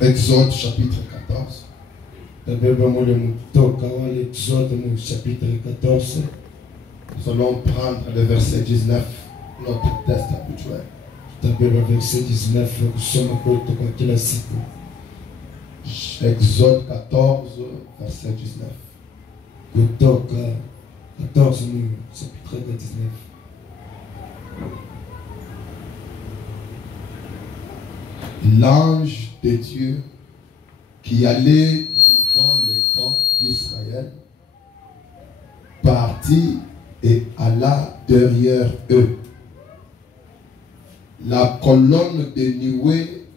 Exode chapitre 14. Nous allons prendre le verset 19, notre texte habituel. Exode 14, verset 19. L'ange de Dieu qui allait devant le camp d'Israël partit et alla derrière eux. La colonne de nuée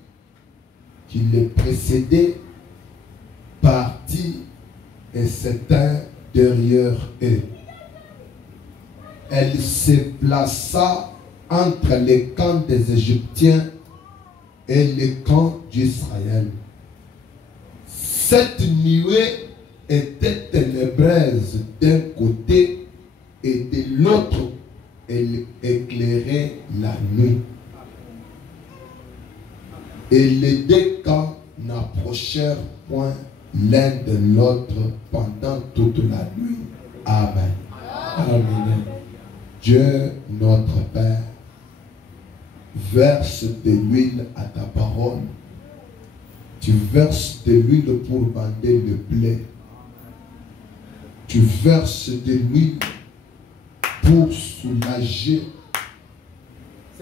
qui les précédait partit et s'éteint derrière eux. Elle se plaça entre les camps des Égyptiens et les camps d'Israël. Cette nuée était ténébreuse d'un côté et de l'autre, elle éclairait la nuit. Et les deux camps n'approchèrent point l'un de l'autre pendant toute la nuit. Amen. Amen. Dieu notre Père, verse de l'huile à ta parole. Tu verses de l'huile pour bander le blé. Tu verses de l'huile pour soulager.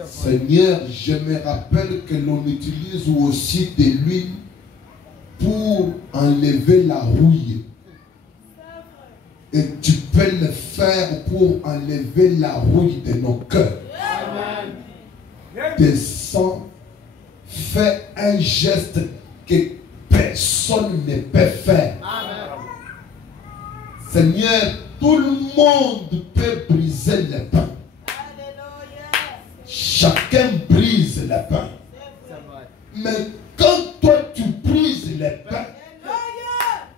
Seigneur, je me rappelle que l'on utilise aussi de l'huile pour enlever la rouille. Et tu peux le faire pour enlever la rouille de nos cœurs. Descends, fais un geste que personne ne peut faire. Seigneur, tout le monde peut briser le pain. Chacun brise le pain. Mais quand toi tu brises le pain,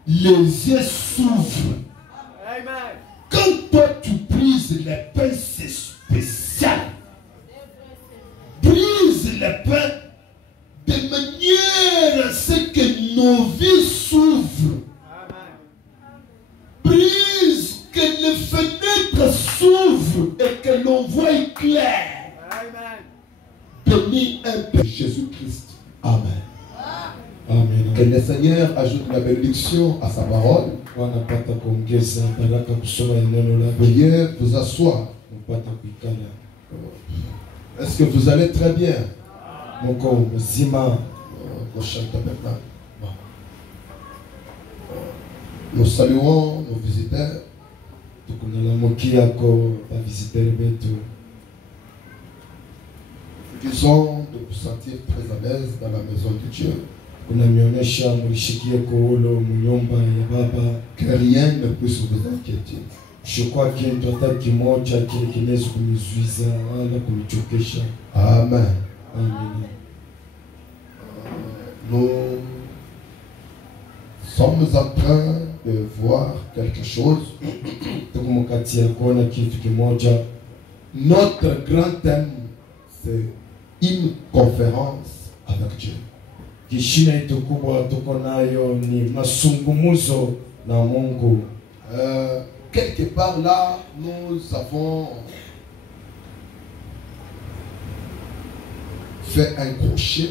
les yeux s'ouvrent. Quand toi tu brises le pain, c'est spécial. Brise le pain de manière à ce que nos vies s'ouvrent. Brise que les fenêtres s'ouvrent et que l'on voie clair. Bénis un peu Jésus-Christ. Amen. Amen. Que le Seigneur ajoute la bénédiction à sa parole. Veuillez vous asseoir. Est-ce que vous allez très bien? Nous saluons nos visiteurs. Disons de vous sentir très à l'aise dans la maison de Dieu. Que rien ne puisse vous inquiéter. Amen. Nous sommes en train de voir quelque chose. Notre grand thème, c'est une conférence avec Dieu. Quelque part là, nous avons fait un crochet.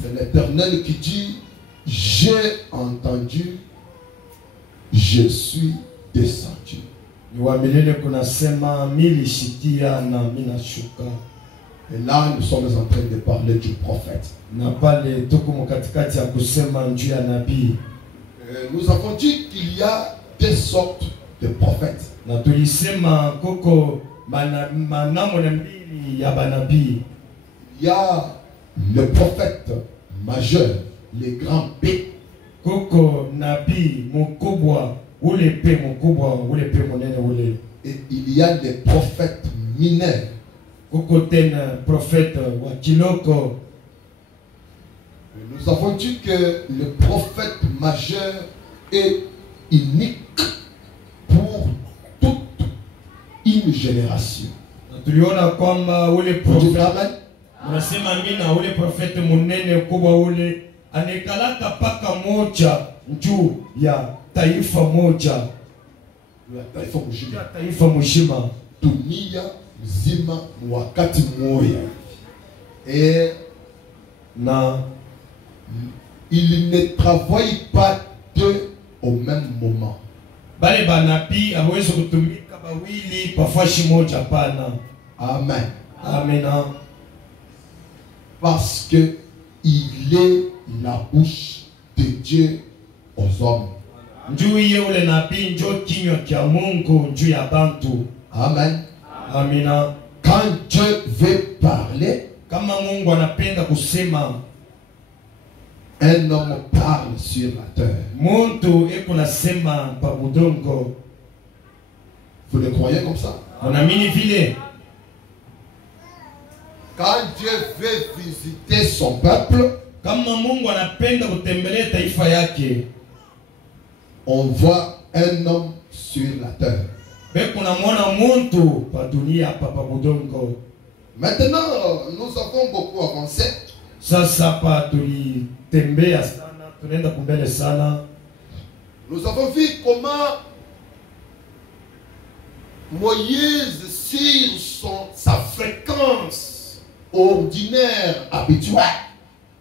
C'est l'Éternel qui dit: j'ai entendu, je suis descendu. Et là, nous sommes en train de parler du prophète. Nous avons dit qu'il y a deux sortes de prophètes. Il y a le prophète majeur, les grands P. Et il y a des prophètes mineurs. Nous avons dit que le prophète majeur est unique pour toute une génération. Tuliona kwamba ule Profete, amen. Unasema amina, ule profete munene kubwa ule anekalaka paka moja juu ya taifa moja. Taifa mzima. Dunia mzima wakati mmoja. Et il ne travaille pas deux au même moment. Bale banabii hawezi kutumika bawili pafashi moja pana. Amen. Amen. Parce que il est la bouche de Dieu aux hommes. Njuu iye ule nabii njo kinywa kia Mungu njuu ya bantu. Amen. Amina. Quand Dieu veut parler, kama Mungu anapenda kusema, un homme parle sur la terre. Muntu eko nasema pa budongo. Vous le croyez comme ça? Unaamini vile? Quand Dieu veut visiter son peuple, kama Mungu anapenda kutembelea taifa yake, on voit un homme sur la terre. Maintenant, nous avons beaucoup avancé. Nous avons vu comment Moïse, sur sa fréquence ordinaire, habituelle,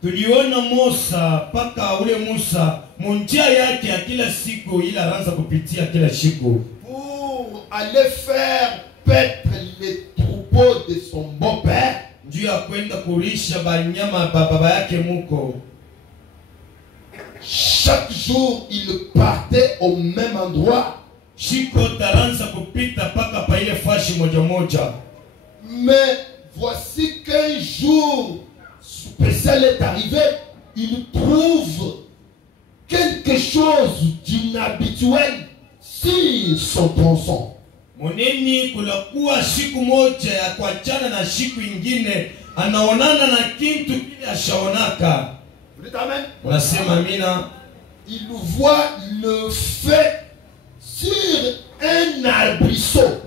tuliona Musa paka ule Musa munjia yake ya kila siku ila anaanza kupitia kila siku pour aller faire paître les troupeaux de son beau-père, njuu ya kwenda kulisha banyama baba yake muko. Chaque jour il partait au même endroit. Shiko taranza kupita paka pa ile fashi moja moja. Mais voici qu'un jour spécial est arrivé, il trouve quelque chose d'inhabituel sur son tronçon. Moneni kulakuwa siku moja ya kuachana na siku ingine, anaonana na kintu kile ashaonaka. Vous dites amen? Unasema amina. Il voit le feu sur un arbrisseau.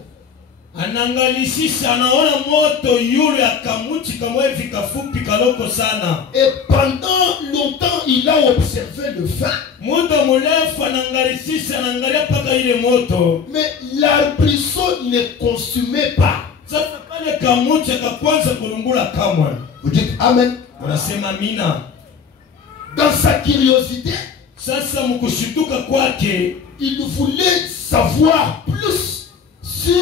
Anangalisisha, anaona moto yule akamuti kamwevi kafupi kaloko sana. Et pendant longtemps il a observé le feu. Moto murefu anangalisisha, anangalia paka ile moto. Mais l'arbrisseau ne consumait pas. Sasa pale kamuti akakwanza kulungula kamwe. Vous dites amen? Unasema amina. Dans sa curiosité, sasa mkushituka kwake, il voulait savoir plus sur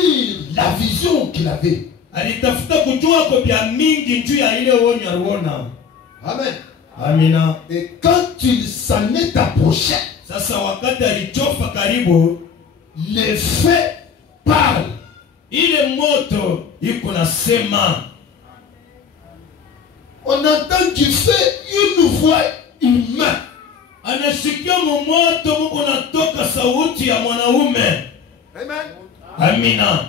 la vision qu'il avait. Alitafuta kujua kwa bia mingi njuu ya ile onyo aliona. Amen. Amina. Et quand il s'en est approché, sasa wakati alichofa karibu, le feu parle. Ile moto iko nasema. On entend du feu une voix humaine. Anasikia moto Mungu natoka sauti ya mwanaume. Amen. Amina.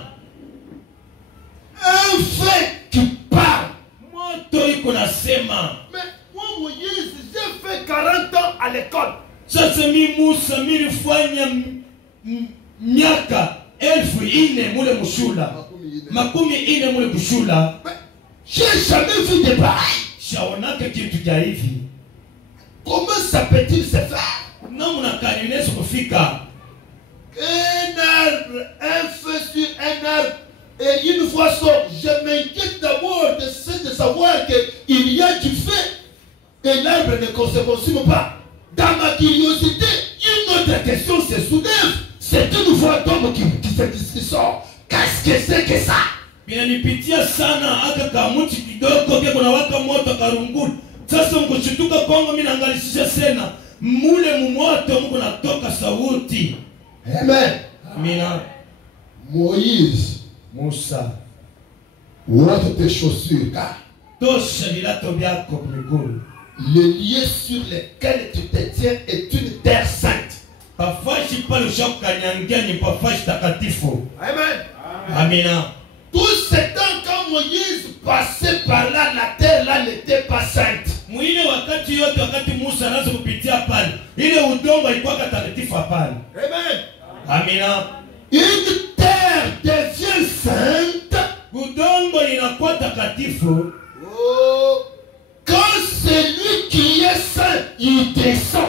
Un feu qui parle. Moto iko nasema. Mais moi Moïse, j'ai fait 40 ans à l'école. Sasa mi Musa nilifanya miaka 1000 mule mushula. Makumi ine mule kushula. J'ai jamais vu de pareil. Shaonaka kitu ja hivi. Comment ça peut-il se faire? Namuna kanyenezo kufika. Un arbre, un feu sur un arbre, et une fois sort. Je m'inquiète d'abord de savoir qu'il y a du feu et l'arbre ne se consume pas. Dans ma curiosité, une autre question se soulève. C'est une voix d'homme qui sort. Qu'est-ce que c'est que ça? Binanipitia sana aka kamuti kidogo kia kuna waka moto karungulu. Sasa mkushituka kwangu mimi naangalisha sena mule mumoto Mungu natoka sauti. Amen. Amina. Moïse, Musa, ôte tes chaussures car tosha vilato vyako kumigulu. Le lieu sur lequel tu te tiens est une terre sainte. Pafashi pale ushakukanyangia ni pafashi takatifu. Amen. Amina. Tout ce temps quand Moïse passait par là, la terre là n'était pas sainte. Mwile wakati yote wakati Musa anaanza kupitia pale, ile udongo ilikuwa takatifu pale. Amen. Amina. Une terre devient sainte watakatifu, quand celui qui est saint, il descend.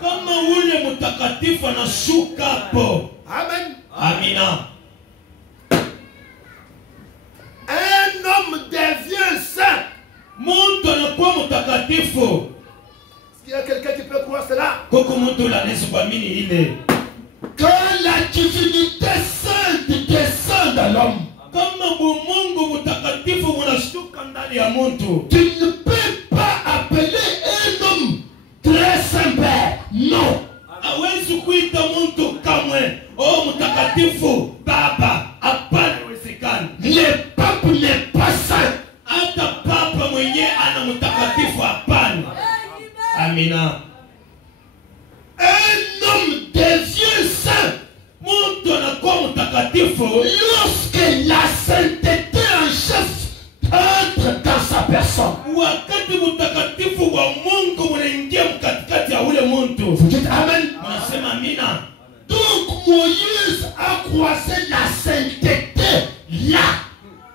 kama ule mtakatifu anashuka hapo. Amen. Amina. Un homme devient saint. Mtu anakuwa mtakatifu. Est-ce qu'il y a quelqu'un qui peut croire cela? Koko mtu anaweza kuamini ile. Quand la divinité sainte descend dans l'homme, Kama Mungu mtakatifu unashuka ndani ya mtu, tu ne peux pas appeler un homme très saint-père. Non. hawezi kuita mtu kamwe mtakatifu baba. Hapana, haiwezekani. Le pape n'est pas saint. Hata papa mwenyewe ana mtakatifu, hapana. Amina. Un homme devient saint Mtu anakuwa mtakatifu lorsque la sainteté en chef entre dans sa personne. wakati mtakatifu wa Mungu unaingia katikati ya ule mtu. Vous dites Amen. Unasema amina. Donc Moïse a croisé la sainteté là,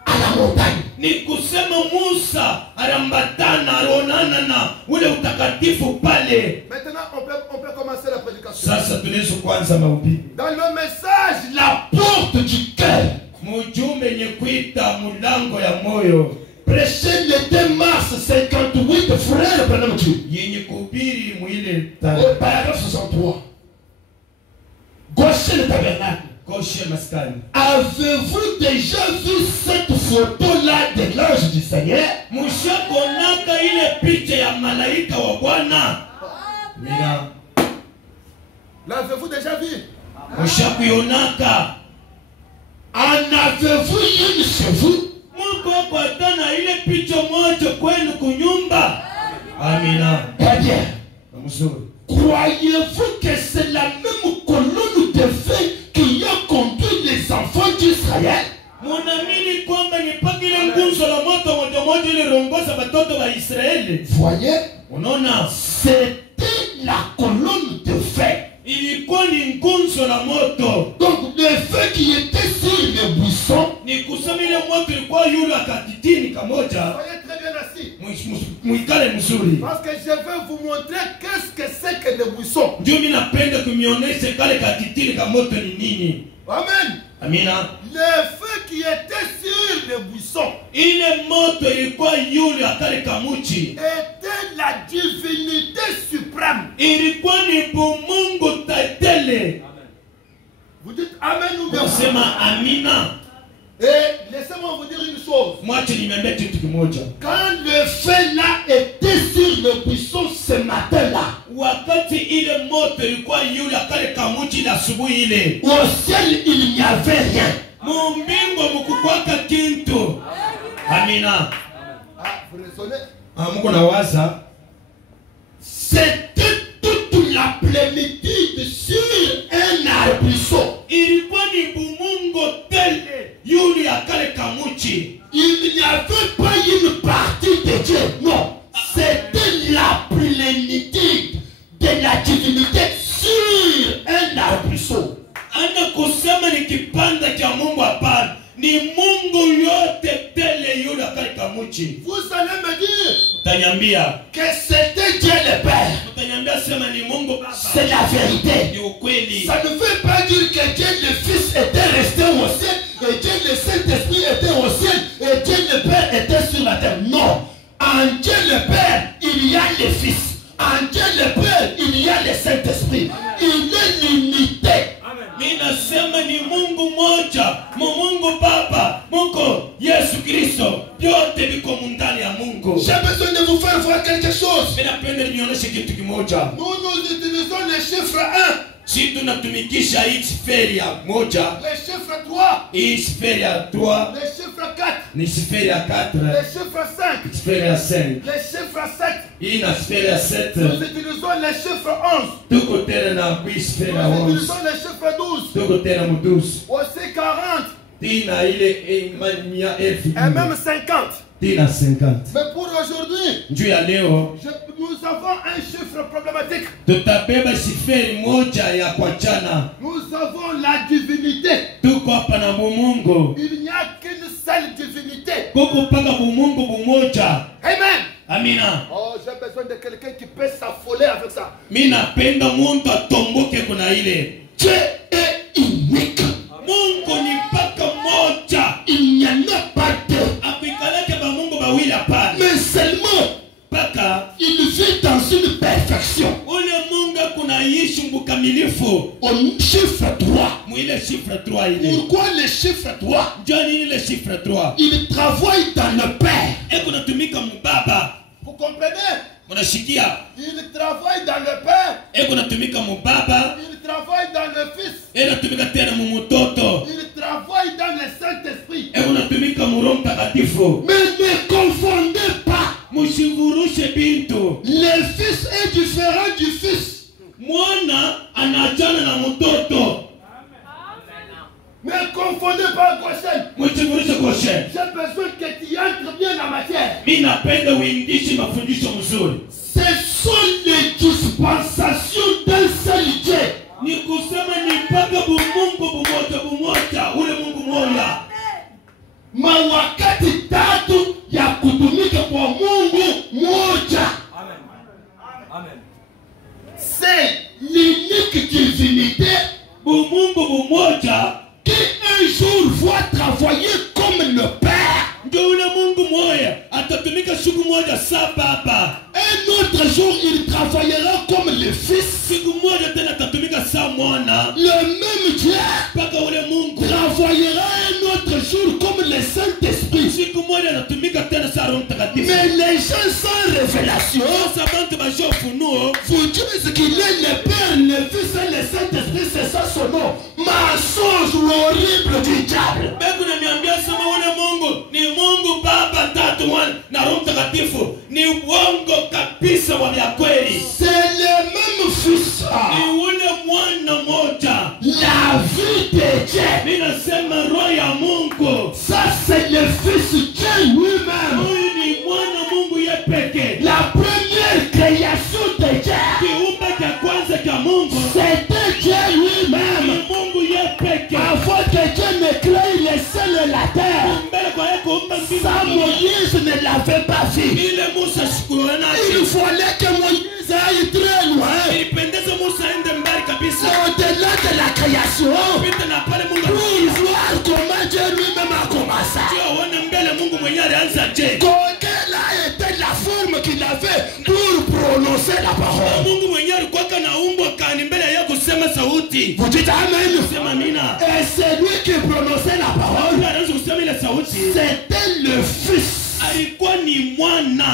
à la montagne. Ni kusema Musa arambatana aronana na ule utakatifu pale. Maintenant, on peut commencer la prédication. Sasa tunaweza kuanza mahubiri. Dans le message, la porte du cœur. Mjumbe yenye kuita mulango ya moyo. Prêché le 2 mars 58, frère Branham Yenye kuhubiri mwile au paragraphe 63. Gaucher le tabernacle. koshe maskani. Avez-vous déjà vu cette photo-là de l'ange du Seigneur? Mushakonaka ile picha ya malaika wa Bwana? Mina. L'avez-vous déjà vu? Mushakuyonaka. En avez-vous une chez vous? Mungu kwatana ile picha moja kwenu kunyumba. Amina. Très bien. Mzuri. Croyez-vous que c'est la même colonne de feu qui a conduit les enfants d'Israël? Munamini kwamba ni pakile nguzo la moto moja moja ile rongoza batoto wa Israeli. Voyez? Unaona? C'était la colonne de feu. Ilikuwa ni nguzo la moto. Donc le feu qui était sur le buisson. Ni kusema ile moto ilikuwa yule akatitini kamoja. Voyez très bien assis. Muikale mzuri. Parce que je vais vous montrer qu'est-ce que c'est que le buisson. Ndio mimi napenda kumionesha kale katitini kamoto ni nini. Amen. Amina. Le feu qui était sur le buisson Ile moto ilikuwa yule akale kamuchi. était la divinité suprême. Ilikuwa ni Mungu tatele. Vous dites Amen ou bien? Kusema amina. Et laissez-moi vous dire une chose. Mwache nimeambia kitu kimoja. Quand le feu là était sur le buisson ce matin-là, Wakati ile moto ilikuwa yule akale kamuchi na asubuhi ile. au ciel il n'y avait rien. Mumbingo mukukwaka kintu. Amina. Ah, vous raisonnez? Mungu nawaza. C'était toute la plénitude sur un arbrisseau. Ilikuwa ni bumungo tele yule akale kamuchi. Il n'y avait pas une partie de Dieu. Non. C'était la plénitude de la divinité sur un arbrisseau. Ana kusema ni kipanda cha Mungu, hapana. Ni Mungu yote tele yule akale kamuchi. Vous allez me dire Utaniambia que c'était Dieu le Père. Utaniambia sema ni Mungu Baba. C'est la vérité. Ni ukweli. Ça ne veut pas dire que Dieu le Fils était resté au ciel et Dieu le Saint-Esprit était au ciel et Dieu le Père était sur la terre. Non. En Dieu le Père, il y a le Fils. En Dieu le Père, il y a le Saint-Esprit. Il est l'unité. Ninasema ni Mungu moja, Mungu Baba, Mungu Yesu Kristo, yote viko ndani ya Mungu. J'ai besoin de vous faire voir quelque chose. Ninapenda nionyeshe kitu kimoja. Nous utilisons le chiffre 1, Si tunatumikisha hii siferi ya moja, le chiffre 3, hii siferi ya 3, le chiffre 4, ni siferi ya 4, le chiffre 5, siferi ya 5, le chiffre 7. hii na siferi ya 7. Nous utilisons le chiffre 11. Tuko tena na hii siferi ya Nous 11. utilisons le chiffre 12. Tuko tena mudusu. Aussi 40. Tina ile imani elfu. Et même 50. Tina 50. Mais pour aujourd'hui, Juu ya leo nous avons un chiffre problématique. tutabeba siferi moja ya kuachana. Nous avons la divinité. Tuko hapa na Mungu. Il n'y a qu'une seule divinité. Kuko paka Mimi napenda muntu atomboke kuna ile. Dieu est unique. Mungu ni mpaka moja. Il n'y en a pas deux. Apikaleke ba Mungu bawili hapana. Mais seulement Paka il vit dans une perfection. ule Mungu kunaishi mkamilifu. Au chiffre 3. Mwile chiffre 3 ile. Pourquoi le chiffre 3? Njoni ile chiffre 3. Il travaille dans le Père. Eko natumika mbaba. Vous comprenez? Unashikia? Il travaille dans le Père. Eko natumika mbaba. Il travaille dans le Fils. Eko natumika tena mumutoto. Il travaille dans le Saint-Esprit. Eko natumika Roho Mtakatifu. Mais ne confondez pas. Msivurushe bintu. Le Fils est différent du Fils. Mwana anaachana na mtoto. Ne confondez pas Goshen. Msivurushe Goshen. J'ai besoin que tu entres bien en matière. Mimi napenda uingishi mafundisho mzuri. Ce sont les dispensations d'un seul Dieu. Ni kusema ni mpaka bumungu bumoja ule Mungu moja. Mawakati tatu ya kutumika kwa Mungu moja. Amen. Amen. C'est l'unique divinité Bumungu bumoja qui un jour va travailler comme le Père. ndio ule Mungu moja atatumika siku moja saa baba. Un autre jour, il travaillera comme le Fils. Siku moja tena atatumika saa mwana. Le même Dieu Paka ule Mungu travaillera un autre jour comme le Saint-Esprit. siku moja anatumika tena saa Roho Mtakatifu. Mais les gens sans révélation Sasa bantu basho funuo vous disent qu'il est le Père, le Fils et le Saint-Esprit, c'est ça son nom. Mensonge horrible du diable. Beko na niambia sema ule Mungu ni Mungu Baba Tatu Mwana na Roho Mtakatifu. Ni uongo kabisa wa vya kweli. C'est le même Fils. Ni ule mwana moja. La vie de Dieu. Mimi nasema roho ya Mungu. Ça c'est le Fils Dieu lui-même. Huyu ni mwana Mungu yeye pekee. La première création de Dieu. Kiumbe cha kwanza cha Mungu. C'était Dieu Ni lui-même. Mungu yeye pekee. Avant que Dieu ne crée le ciel et la terre, Mbele kwa yeye kuumba mbingu. ça Moïse ne l'avait pas vu. Ile Musa sikuona Il nacho. fallait que Moïse aille très loin. Ilipendeza Musa aende mbali kabisa. Au-delà de la création. Pita na pale Mungu. Pour voir comment Dieu lui-même a commencé. Sio uone mbele Mungu mwenyewe alianza je. Quelle a été la forme qu'il avait pour prononcer la parole. Mungu mwenyewe alikuwa kanaumbwa kani mbele ya kusema sauti. Vous dites Amen. Sema mina. Et c'est lui qui prononçait la parole. Mungu anaanza kusema ile sauti. C'était le Fils. Alikuwa ni mwana.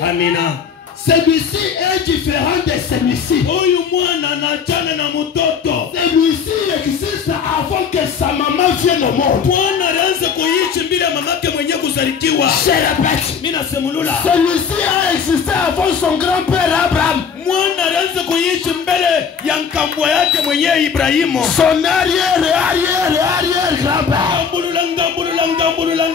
Amina. Celui-ci est différent de celui-ci. Huyu mwana anaachana na mtoto. Celui-ci existe avant que sa maman vienne au monde. Mwana alianza kuishi bila mamake mwenyewe kuzalikiwa. Je répète. Mimi nasemulula. Celui-ci a existé avant son grand-père Abraham. Mwana alianza kuishi mbele ya mkambwa yake mwenyewe Ibrahimu. Son arrière-grand-père.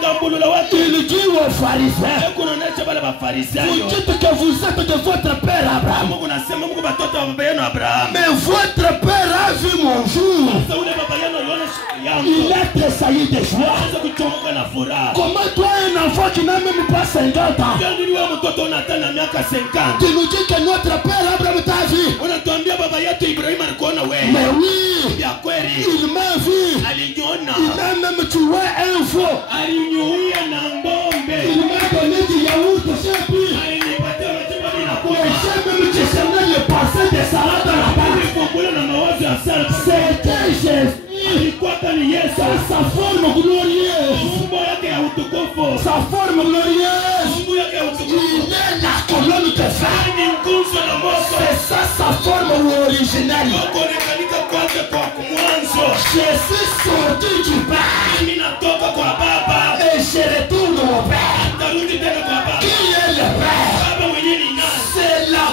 Ngambulula watu. Il dit aux pharisiens. Kunaonesha wale mafarisayo. Vous dites que vous êtes de votre père Abraham. Mungu nasema Mungu batoto wa baba yenu Abraham. Mais votre père a vu mon jour. Sasa ule baba yenu aliona siku yangu. Il a tressailli de joie. Anza kuchomoka na furaha. Comment toi, un enfant qui n'a même pas 50 ans, Ndio wewe mtoto unataka na miaka 50. tu nous dis que notre père Abraham t'a vu? Unatuambia baba yetu Ibrahim alikuona wewe. Mais oui, Ya kweli. il m'a vu. Aliniona. Il a même tué un faux. Alinyuia na ngombe. Il m'a donné du yaourt, je sais plus. Alinipatia majibu Et ninakuwa. j'ai même discerné le passé de Sarah dans la barque. Nilipokula na mawazo ya Sara. C'était Jésus. Ilikuwa kani Yesu. Sa forme glorieuse. Umbo yake ya utukufu. Sa forme glorieuse. Umbo yake ya utukufu. Il est la colonne de feu. Ni nguzo na moto. C'est ça sa forme originelle. Kuonekanika kwake kwa mwanzo. Je suis sorti du Père Mimi natoka kwa baba. et je retourne au Père. Tarudi tena kwa baba. Qui est le Père? Baba mwenyewe ni nani? C'est le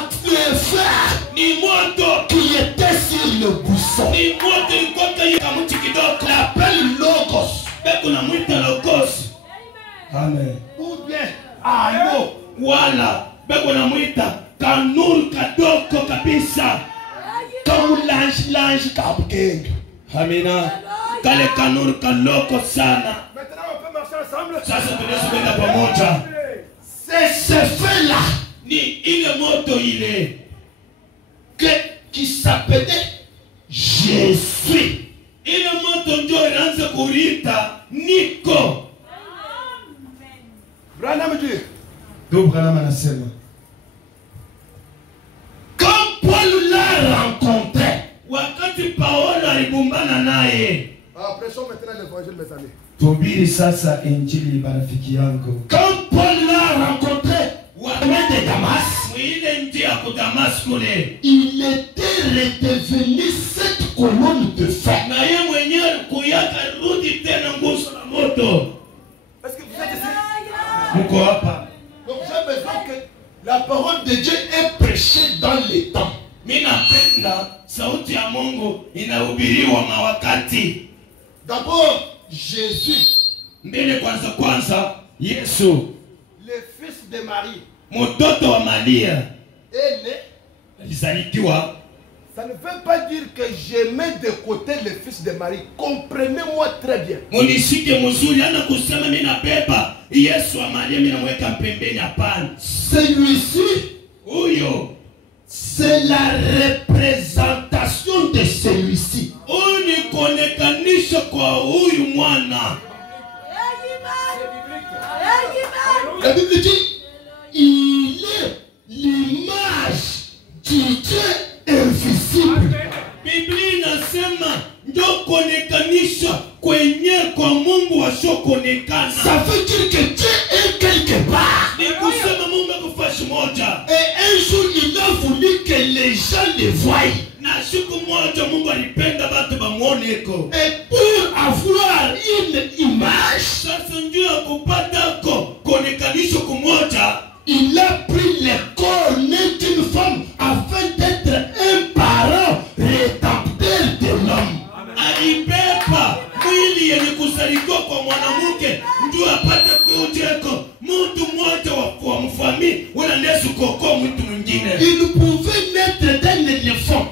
feu Ni moto. qui était sur le buisson. Ni moto ilikuwa kama mti kidogo. L'appelle Logos. Beko na mwita Logos. Amen. Ou bien Allo. Wala beko na mwita kanuru kadogo kabisa. Comme l'ange Capking. Amina. Kale kanuru kaloko sana. Maintenant, on peut marcher ensemble. Sasa tunaweza kwenda pamoja. C'est ce feu-là Ni ile moto ile. qui s'appelait Jésus. Ile moto ndio ilianza kuita niko. Branham dit. Donc Branham anasema, quand Paul l'a rencontré, wakati Paulo alibumbana naye, Prêchons maintenant l'évangile, mes amis. tubiri sasa injili marafiki yangu. Quand Paul l'a rencontré de Damas, mwile njia ku Damasco le, il était redevenu cette colonne de feu. na yeye mwenyewe kuyaka rudi tena nguzo la moto. Est-ce que vous êtes ici? Mko hapa? Donc j'ai besoin que la parole de Dieu est prêchée dans les temps. Mimi napenda sauti ya Mungu inahubiriwa mawakati. D'abord Jésus, Mbele kwanza Yesu, Le fils de Marie mtoto wa Maria, est né. alizalikiwa. Ça ne veut pas dire que je mets de côté le fils de Marie. Comprenez-moi très bien. Munishike mzuri, ana kusema mimi nabeba Yesu wa Maria mimi namweka pembeni, hapana. celui-ci, Huyo c'est la représentation de celui-ci. huyu ni kuonekanisha kwa huyu mwana. La Bible dit, il est l'image du Dieu invisible. Biblia inasema ndio kuonekanisha kwenye kwa Mungu wasiokuonekana. Ça veut dire que Dieu est quelque part. Ni kusema Mungu akufashi moja. Et un jour, il a voulu que les gens le voient. Na siku moja Mungu alipenda watu bamuoneko. Et pour avoir une image, Sasa ndio ya kupata kuonekanisha kumoja, il a pris le corps né d'une femme afin d'être un parent rédempteur de l'homme. alibeba mwili yenye kusalikiwa kwa mwanamke ndio apate kujeko mtu mmoja wa mfami wala nesu koko mtu mwingine. Il pouvait naître d'un éléphant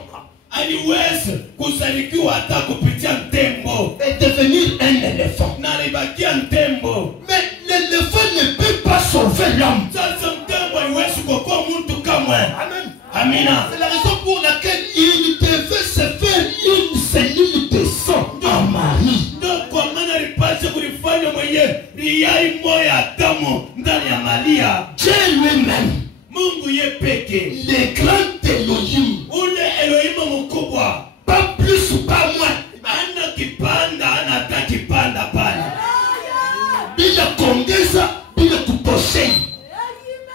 Aliweza kusalikiwa hata kupitia tembo et devenir un éléphant. na alibakia tembo. Mais l'éléphant ne peut pas sauver l'homme. Sasa tembo haiwezi kuokoa mtu kamwe. Amen. Amina. C'est la raison pour laquelle il devait se faire une cellule de sang en Marie. Ndio kwa maana alipaswa kulifanya mwenyewe riai moya damu ndani ya Maria. Dieu lui-même, Mungu ye peke, le grand Elohim, ule Elohim mkubwa, pas plus ou pas moins, ana kipanda, ana hata kipanda pale. bila kuongeza, bila kutosha,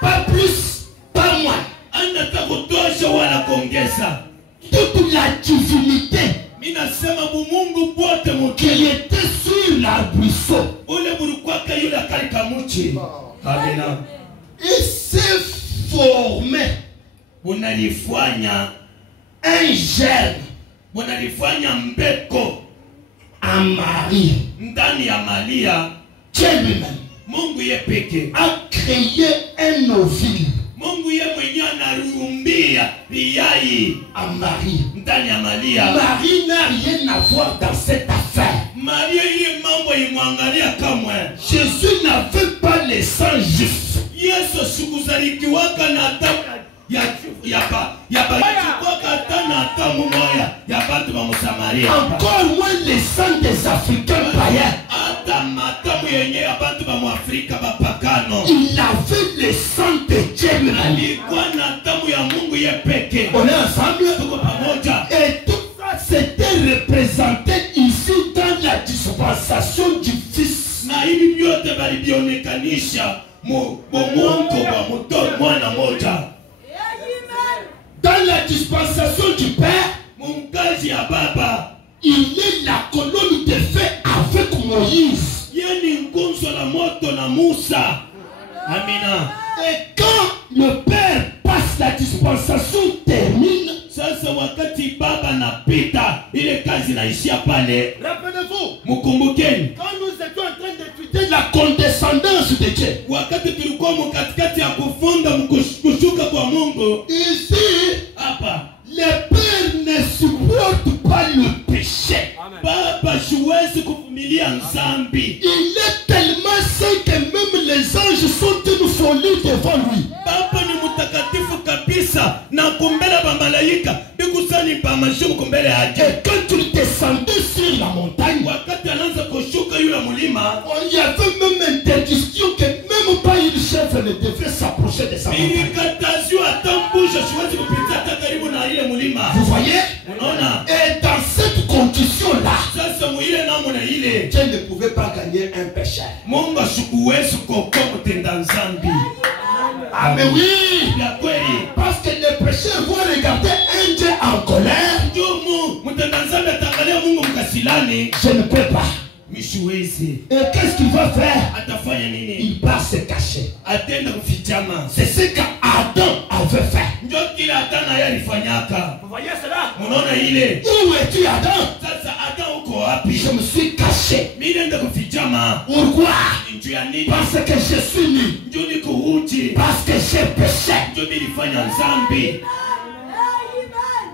pas plus, pas moins. Ana hata kutosha wala kuongeza. Toute la divinité Mimi nasema Mungu bote qui mkili était sur l'arbuisseau, ule burukwaka yule akalika muchi. Amina. il s'est formé Bunalifanya un germe bunalifanya mbeko en Marie. ndani ya Maria. Dieu lui-même Mungu ye peke, a créé un ovule Mungu ye mwenyewe anarumbia riai en Marie. ndani ya Maria. Marie n'a rien à voir dans cette affaire. Maria hii mambo imwangalia kamwe. Jésus n'avait pas le sang juste. Yesu sikuzalikiwaka na damu ya hata na damu moya ya batu ba Msamaria. Encore moins le sang des Africains païens. Hata matamu yenye ya batu ba Mwafrika bapakano. Il avait le sang de Dieu lui-même. Alikuwa na damu ya Mungu ye peke. On est ensemble. Tuko pamoja. Et tout ça s'était représenté ici dans la dispensation du Fils. Na hivi vyote balibionekanisha Mungu wa mtoto mwana moja. Dans la dispensation du Père, Mungazi ya baba, il est la colonne de feu avec Moïse. yeni ngunzo la moto na Musa. Amina. Et quand le Père passe, la dispensation termine. Sasa wakati baba napita, ile kazi naishia pale. Rappelez-vous, Mukumbukeni, quand nous étions en train d'étudier La condescendance de Dieu. wakati tulikuwa mkatikati ya kufunda kushuka kwa Mungu, Ici, hapa le Père ne supporte pas le péché. baba siwezi kuvumilia nzambi. Il est tellement saint que même les anges sont une folie devant lui. Baba ni mtakatifu kabisa na kumbela ba malaika bikusani Et quand il descendait sur la montagne, il y avait même interdiction que même pas une chèvre ne devait s'approcher de sa montagne. Vous voyez? Et dans cette condition-là, Dieu ne pouvait pas gagner un pécheur. Ah mais oui, parce que les pécheurs vont regarder un Dieu en colère. Je ne peux pas. Et qu'est-ce qu'il va faire? Il va se cacher. C'est ce qu'Adam avait fait. Vous voyez cela? Où es-tu, Adam? Je me suis caché. Pourquoi? Parce que je suis nu. Parce que j'ai péché.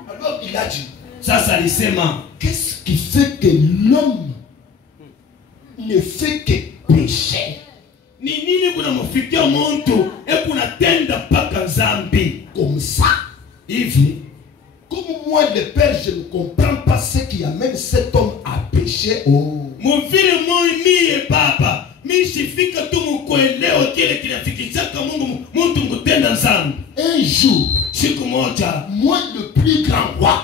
Alors il a dit, qu'est-ce qui fait que l'homme ne fait que pécher? Comme ça. Comme moi le Père, je ne comprends pas ce qui amène cet homme à pécher. Oh. Un jour, moi le plus grand roi,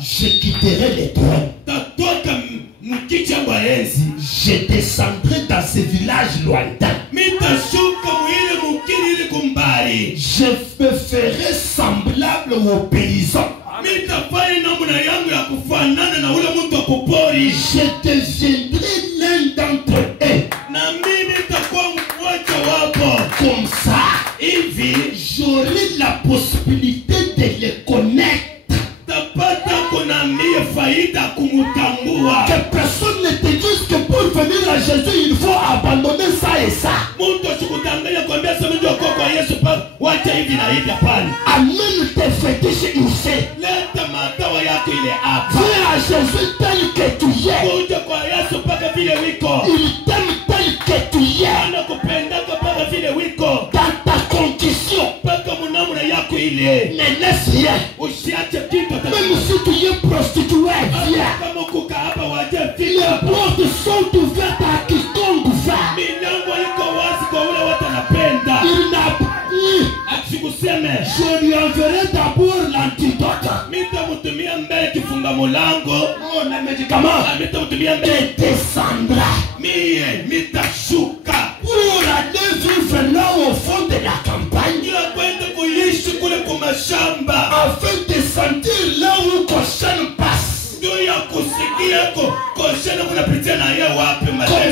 je quitterai les trônes. Je descendrai dans ces villages lointains. Je me ferai semblable aux paysans. Je deviendrai l'un d'entre eux. Comme ça, j'aurai la possibilité de les connaître. Que personne ne te dise que pour venir à Jésus, il faut abandonner ça et ça. Amène tes fétiches ici. Viens à Jésus tel que tu es. Il t'aime tel que tu es. Dans ta condition, ne laisse rien. Même si tu es prostitué, viens. Les portes sont ouvertes à quiconque va. Il n'a pas dit. Je lui enverrai d'abord l'antidote. Oh, le médicament. Il descendra. Pour aller vivre là au fond de la campagne. Afin de sentir là où Goshen passe. Comme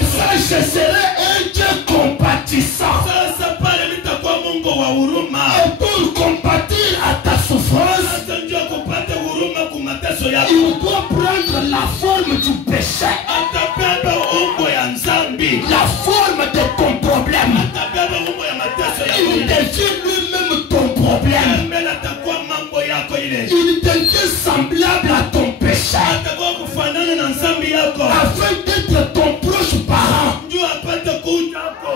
ça je serai un Dieu compatissant. Et pour compatir à ta souffrance, il doit prendre la forme du péché. La forme de ton problème. Il devient lui-même ton problème. Il devient semblable à ton péché. Afin d'être ton proche parent.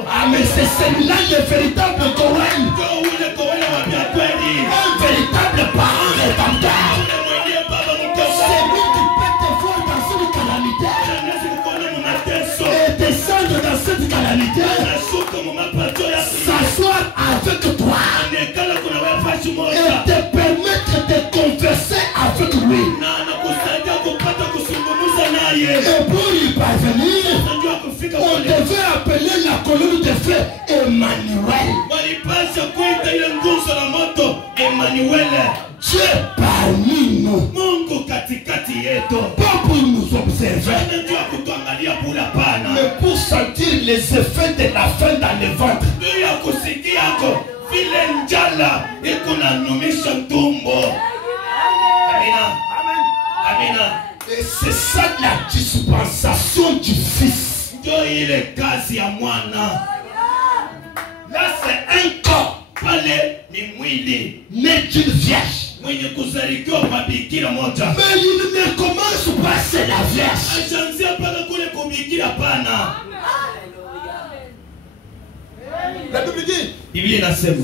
Ah mais c'est celui-là le véritable Cohen. Un véritable parent rédempteur. C'est lui qui peut te voir dans cette calamité. Et descendre dans cette calamité. S'asseoir avec toi. Et te permettre de converser avec lui. Et pour y parvenir, on devait appeler la colonne de feu Emmanuel. Dieu parmi nous. Pas pour nous observer, mais pour sentir les effets de la faim dans le ventre. Et c'est ça la dispensation du Fils. Là c'est un corps né d'une vierge. Mais il ne commence pas, c'est la vierge. La Bible dit,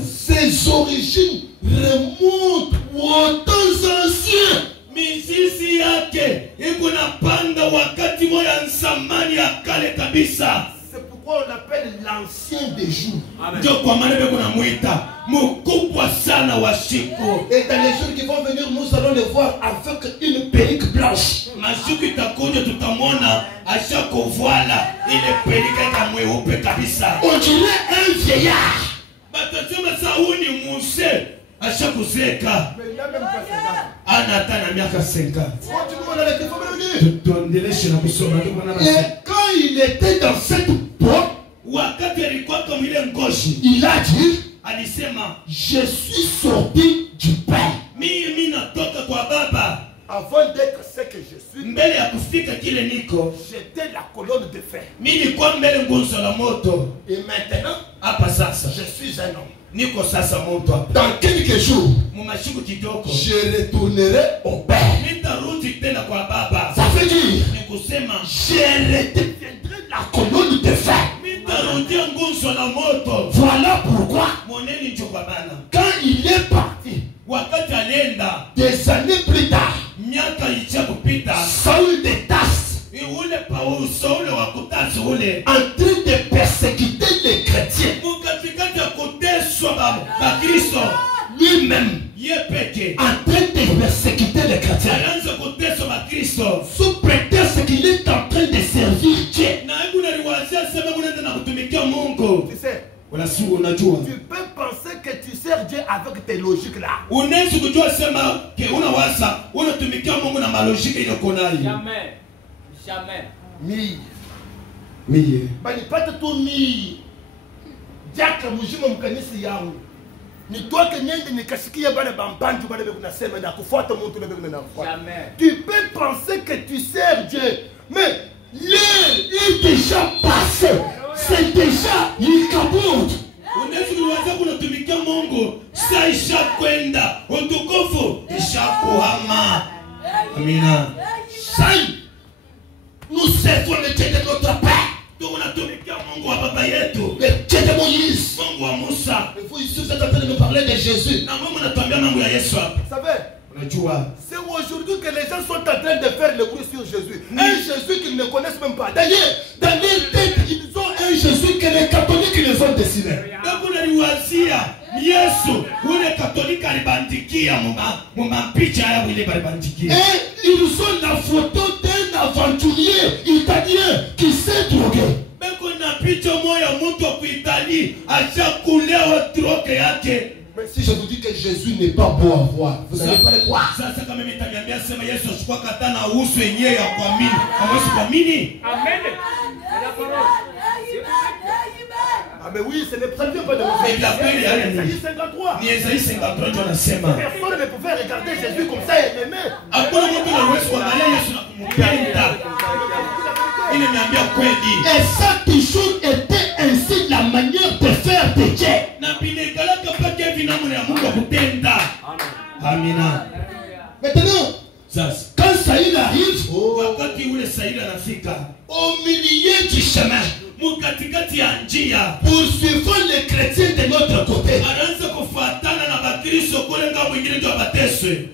ses origines remonte aux temps anciens. Mizizi yake iko napanda wakati moya nsamani ya kale kabisa. C'est pourquoi on appelle l'ancien des jours. Ndio kwa maana beko namuita mkubwa sana wa siku. Et dans les jours qui vont venir, nous allons le voir avec une perruque blanche. Masiku itakuja tutamwona ashakovala ile pelika kama mweupe kabisa. On dirait un vieillard. Batasema Sauli Muse ashakuzeka. Mais il n'a même pas 50 ans. Ana hata na miaka 50. Continue, on a les téléphone. Tuendeleshe na kusoma Et quand il était dans cette porte, wakati alikuwa kama ile ngoshi, il a dit, alisema je suis sorti du Père. mimi natoka kwa Baba. Avant d'être ce que je suis, Mbele ya kufika kile niko, j'étais la colonne de fer. mimi nilikuwa mbele nguzo la moto. Et maintenant, Hapa sasa je suis un homme. niko sasa moto hapa. Dans quelques jours, Mumashiko kidogo je retournerai au Père. nitarudi tena kwa Baba. Ça veut dire, Ni kusema je redeviendrai la colonne de fer. nitarudia nguzo la moto. Voilà pourquoi, Moneni njo kwa bana. quand il est parti, Wakati alienda des années plus tard, miaka icha kupita, Saül de Tarse, ule Paulo Sauli wa kutasi ule en train de persécuter les chrétiens, mukatikati ya kuteswa ba Kristo lui-même, ye peke en train de persécuter les chrétiens, alianza kuteswa ba Kristo sous prétexte qu'il est en train de servir Dieu. na hebu naliwazia sema unaenda na kutumikia Mungu. Tu sais, Unasi unajua tu peux penser que tu sers Dieu avec tes logiques là. unaweza kujua sema ke unawasa unatumikia Mungu na malojika ile uko nayo. Jamais. Jamais. Mie Banipata tu mii. Jaka mujima mkanisi yangu. Nitoke niende nikasikia bale bambanju bale bekunasema na kufuata mtu bale bekunanafuata. Jamais. Tu peux penser que tu sers Dieu, mais L'heure est déjà passée. C'est déjà l'ikabut. unaweza kuwazia kunatumikia Mungu saa ishakwenda, utukufu ishakuhama. Amina. Saïd, nous servons le Dieu de notre Père, Tunatumikia Mungu wa baba yetu, le Dieu de Moïse. Mungu wa Musa. Et vous ici, vous êtes en train de me parler de Jésus. Na Mungu anatuambia mambo ya Yesu hapa. vous savez, Unajua c'est aujourd'hui que les gens sont en train de faire le bruit sur Jésus. Un Jésus qu'ils ne connaissent même pas. D'ailleurs, Dans les têtes, ils ont un Jésus que les catholiques les ont dessiné. Mungu naliwazia Yesu ule Katolika alibandikia mumampicha ya wile balibandikia. Et ils ont la photo d'un aventurier italien qui s'est drogué. Beko na picha moya mtu wa kuitali ashakulewa droge yake. Mais si je vous dis que Jésus n'est pas beau à voir, vous n'allez pas le croire. Sasa kama mimi nitaniambia sema Yesu achukua katana uso yenyewe ya kuamini. Hawezi kuamini? Amen. C'est la parole. ah mais oui, ça ne vient pas de Mais la paix, il y a rien. Isaïe 53. Ni Isaia 53 ndio anasema. Personne ne pouvait regarder Jésus comme ça et l'aimer. Hakuna mtu anaweza kuangalia Yesu na kumpenda. Ile niambia kweli. Et ça toujours était ainsi la manière de faire de Dieu. Na binekala kapake vinamuna ya Mungu kutenda. Amina. Maintenant, Sasa quand Saïd arrive wakati ule Saidi anafika au milieu du chemin, mukatikati ya njia, poursuivant les chrétiens de notre côté, anaanza kufuatana na Bakristo kule ngao mwingine ndio abateswe.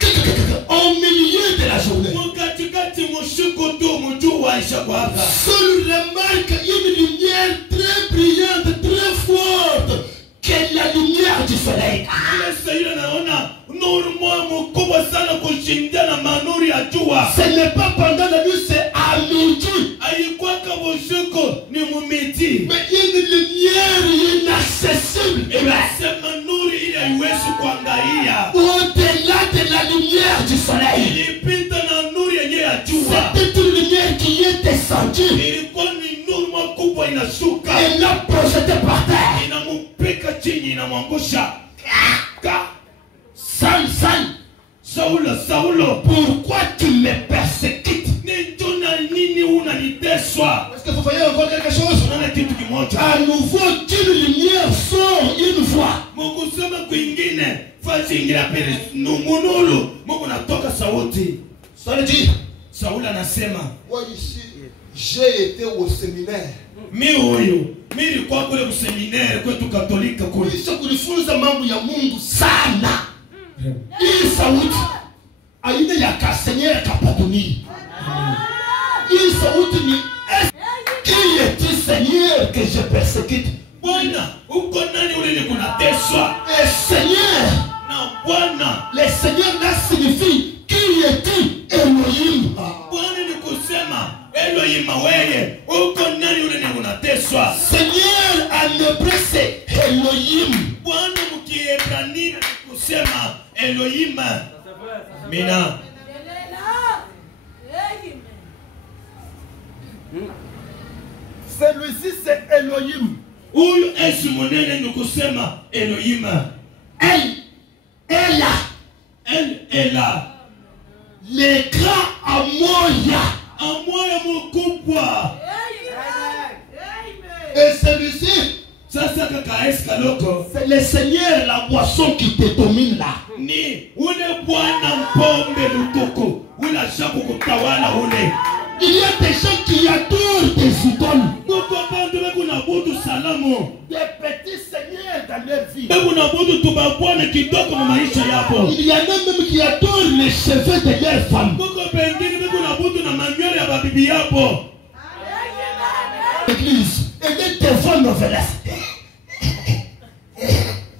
au milieu de la journée, Mukatikati mushuku tu mjuu aisha kwa hapa. seul remarque une lumière très brillante, très forte, que la lumière du soleil. Ile Saidi anaona nuru moja mkubwa sana kushindia na manuri ya jua. Ce n'est pas pendant la nuit, c'est à midi. Haikuwa kama usiku ni mumiti. Mais une lumière inaccessible. Inasema nuru ile haiwezi kuangalia. Au-delà de la lumière du soleil. Ilipita na nuru yenyewe ya jua. C'était une lumière qui est descendue. Ilikuwa ni nuru makubwa inashuka. Et l'a projetée par terre. Inampeka chini inamwangusha. Saül, Saulo, pourquoi tu me persécutes? nijuna nini unaniteswa? Est-ce que vous voyez encore quelque chose? Unaona kitu kimoja. À nouveau, une lumière sort une fois. Mungu sema kwingine, fasi ingine pili munulu. Mungu natoka sauti. Ça veut dire, Saulo anasema, Moi ici, j'ai été au séminaire. mimi nilikuwa kule kuseminari kwetu Katolika kule. kulifunza mambo ya Mungu sana. Hii sauti aina ya kasenyera kapatuni. Hii sauti ni qui est-il Seigneur que je persécute? Bwana, uko nani ule ni kunateswa? Et Seigneur, Na Bwana, le Seigneur là signifie qui est-il Elohim? Bwana ni kusema Elohim wewe, uko nani ule ni kunateswa? Seigneur en hébreu c'est Elohim. Bwana mkiebrania ni kusema Elohim. Mina. Celui-ci c'est Elohim. Huyu Yesu munene ni kusema Elohim. Elle est là. Elle est là. Le grand Amoya. Amoya mkubwa. Et celui-ci, Sasa kaka eskaloko. c'est le Seigneur la boisson qui te domine là. Ni ule Bwana mpombe lutuku. Ule shaku kutawala ule. Il y a des gens qui adorent des idoles. Kuko bantu bekunabudu salamu. Des petits seigneurs dans leur vie. Bekunabudu tubabwana kidogo mu maisha yapo. Il y en a même qui adorent les cheveux de leurs femmes. Kuko pengine bekunabudu na manywele ya babibi yapo. L'église, elle est devant nos velas.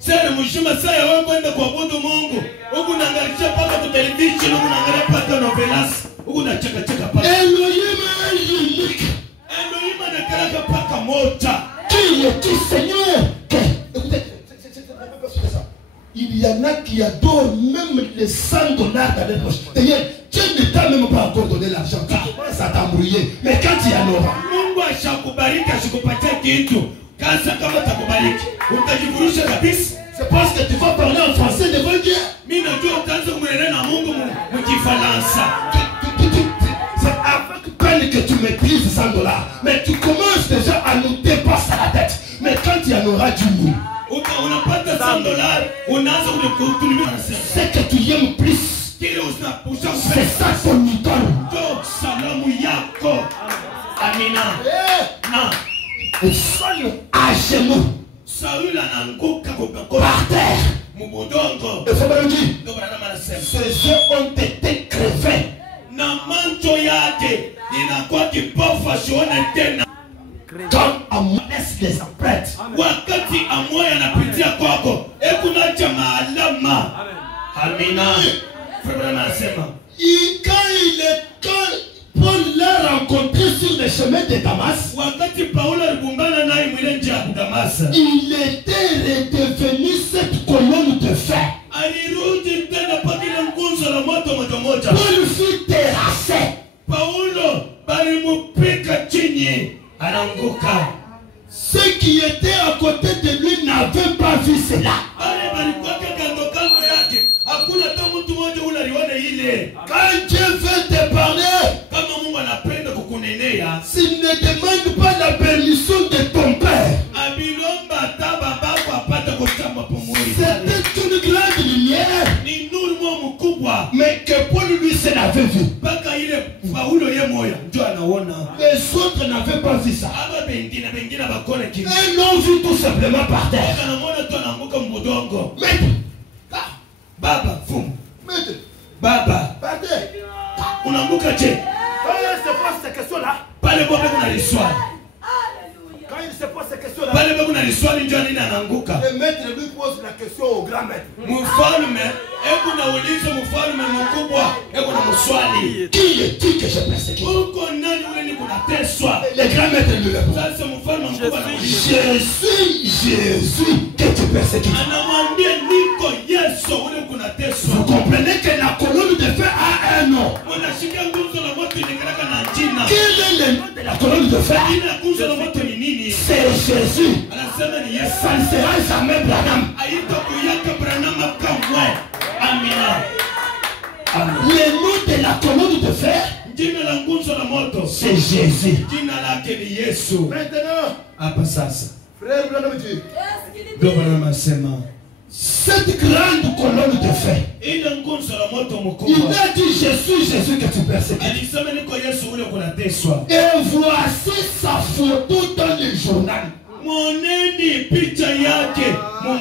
Sasa mshima saya wewe kwenda kuabudu Mungu. Huku naangalia paka kwa television, huku naangalia paka novelas. Huku nacheka cheka paka. Elohim est unique. Elohim anakaraka paka moja. Qui est-il Seigneur? Écoutez, il y en a qui adorent même les $100 dans les poches. D'ailleurs, Dieu ne t'a même pas encore donné l'argent. Tu commences à t'embrouiller. Mais quand il y en aura, Mungu ashakubariki asikupatia kitu. Kaza kama takubariki. Utajifurusha kabisa. c'est parce que tu vas parler en français devant Dieu. Mimi najua utaanza kumweleza na Mungu mkifaransa. C'est avec peine que tu maîtrises $100. Mais tu commences déjà à nous dépasser la tête. Mais quand il y en aura du mou, Unapata $100, unaanza kutumia c'est que tu aimes plus. kile usinapusha C'est ça ton idole. kwa salamu yako. Amina. Na Il sonne à genoux, Saul anaanguka par terre. mubudongo. Il faut me le dire. Ndio Bwana anasema. Ses yeux ont été crevés. Na macho yake inakuwa kipofu asione tena. Quand on laisse les empreintes. Wakati amoya anapitia kwako, ekunacha maalama. Amina. Bwana anasema. Quand Paul l'a rencontré sur le chemin de Damas, Wakati Paulo alikumbana naye mwile njia ya Damas, il était redevenu cette colonne de fer. alirudi tena pakile nguzo la moto moja. Paul fut terrassé. Paulo balimupika chini, anaanguka. Ceux qui étaient à côté de lui n'avaient pas vu cela. Wale balikuwa kando yake, hakuna hata mtu mmoja ule aliona ile. Quand Dieu veut te parler, Kama Mungu anapenda kukunenea, s'il ne demande pas la permission de ton père, abilomba hata babako apate kuchamba pumuli. c'était une grande lumière, Ni nuru mkubwa. mais que Paul lui se l'avait vu. Mpaka ile Paulo ye moya ndio anaona. Les autres n'avaient pas vu ça. Aba bengine bakona kitu. Ils l'ont vu tout simplement par terre. Anamuona tu anaanguka mbudongo. Maître, Baba, fumu. maître, Baba, Partez. unaanguka je? Quand il se pose ces questions-là, Pale bobe kuna liswali. quand il se pose ces questions-là, Pale bobe kuna liswali ndio nini anaanguka. le maître lui pose la question au grand maître. Mfalme, hebu naulize mfalme mkubwa, hebu na mswali. qui est-il que je persécute? Uko nani ule ni kunateswa? Le grand maître lui répond. Sasa mfalme mkubwa anauliza. Je suis Jésus que tu persécutes. Anamwambia niko Yesu ule kunateswa. Vous comprenez que la colonne de fer a un nom. Unashika nguzo la moto inakaraka na jina. Quel est le nom de la colonne de fer? Jina la nguzo la moto ni nini? C'est Jésus. Anasema ni Yesu. Ça ne sera jamais Branham. Aita kuyaka Branham kamwe. Amina. Le nom de la colonne de fer, Jina la nguzo la moto c'est Jésus. jina lake ni Yesu. Maintenant, Hapa sasa frère Branham dit, ndio Bwana anasema Cette grande colonne de fer. ile nguzo la moto Il mkubwa a dit je suis Jésus que tu persécutes. alisema niko Yesu ule kunateswa. Et voici sa photo dans le journal. Mwoneni picha yake mu